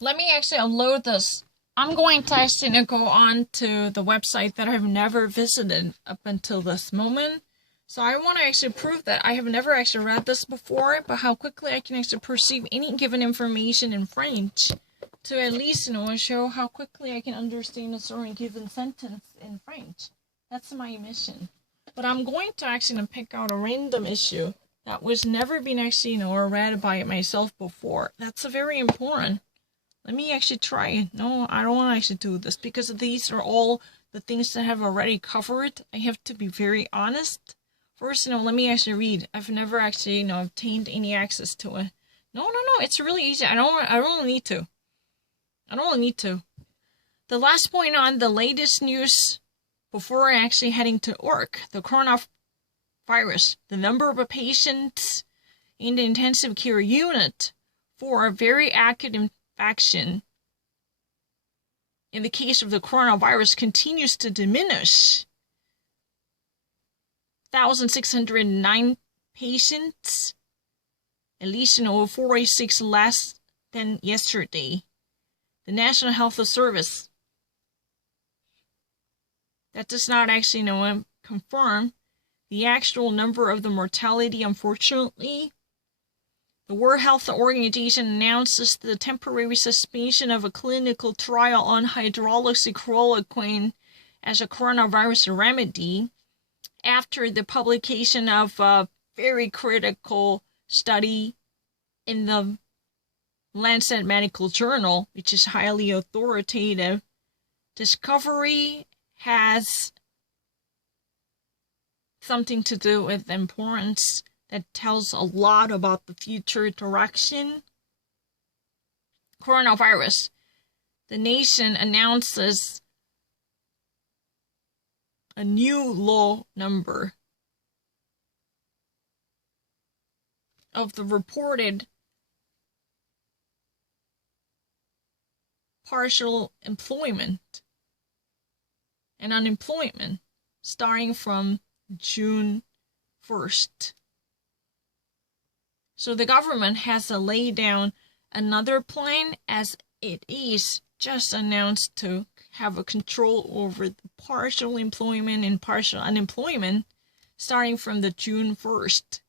Let me actually unload this. I'm going to actually go on to the website that I've never visited up until this moment. So I want to actually prove that I have never actually read this before, but how quickly I can actually perceive any given information in French to at least, show how quickly I can understand a certain given sentence in French. That's my mission. But I'm going to actually pick out a random issue that was never been actually, or read by myself before. That's very important. Let me actually try it. No, I don't want to actually do this because these are all the things that I have already covered. I have to be very honest. First, let me actually read. I've never actually, obtained any access to it. No, it's really easy. I don't need to. I don't need to. The last point on the latest news before actually heading to work, the coronavirus, the number of patients in the intensive care unit for a very active infection in the case of the coronavirus continues to diminish. 1,609 patients, at least 486 less than yesterday. The National Health Service, that does not actually confirm the actual number of the mortality, unfortunately. The World Health Organization announces the temporary suspension of a clinical trial on hydroxychloroquine as a coronavirus remedy after the publication of a very critical study in the Lancet Medical Journal, which is highly authoritative. Discovery has something to do with importance that tells a lot about the future direction. Coronavirus. The nation announces a new low number of the reported partial employment and unemployment starting from June 1st. So the government has to lay down another plan as it is just announced to have a control over the partial employment and partial unemployment starting from the June 1st.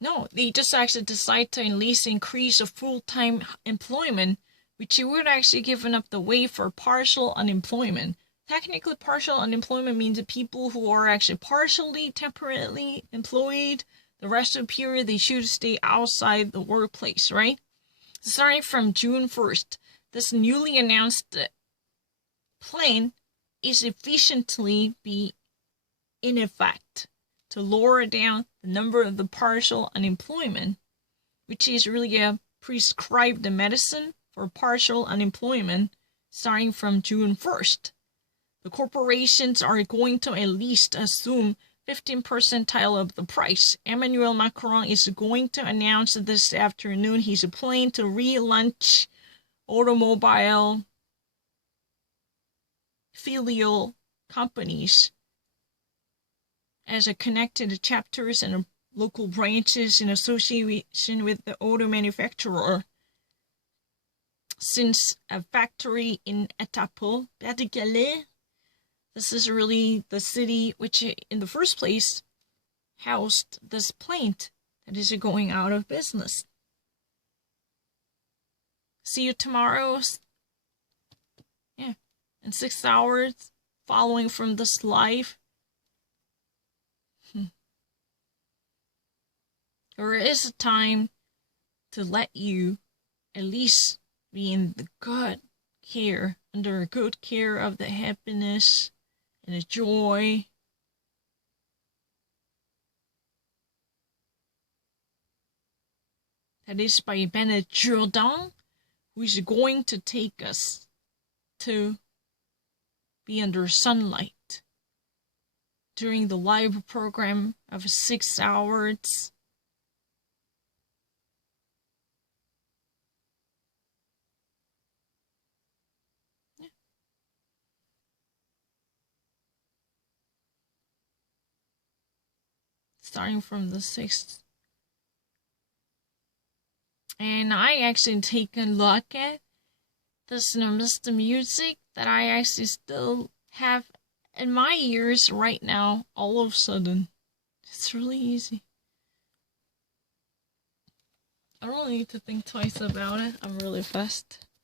No, they just actually decide to at least increase the full-time employment, which would actually given up the way for partial unemployment. Technically, partial unemployment means the people who are actually partially, temporarily employed, the rest of the period they should stay outside the workplace, right? Starting from June 1st, this newly announced plan is efficiently be in effect to lower down the number of the partial unemployment, which is really a prescribed medicine for partial unemployment starting from June 1st. The corporations are going to at least assume 15 percentile of the price. Emmanuel Macron is going to announce this afternoon he's planning to relaunch automobile filial companies as a connected chapters and local branches in association with the auto manufacturer. Since a factory in Etaples, Pas-de-Calais, this is really the city which in the first place housed this plant that is going out of business. See you tomorrow. Yeah, in 6 hours following from this live. There is a time to let you at least be in the good care, under good care of the happiness and the joy. That is by Bennett Jourdan, who is going to take us to be under sunlight during the live program of 6 hours. Starting from the 6th. And I actually take a look at this Mr. Music that I actually still have in my ears right now all of a sudden. It's really easy. I don't really need to think twice about it. I'm really fast.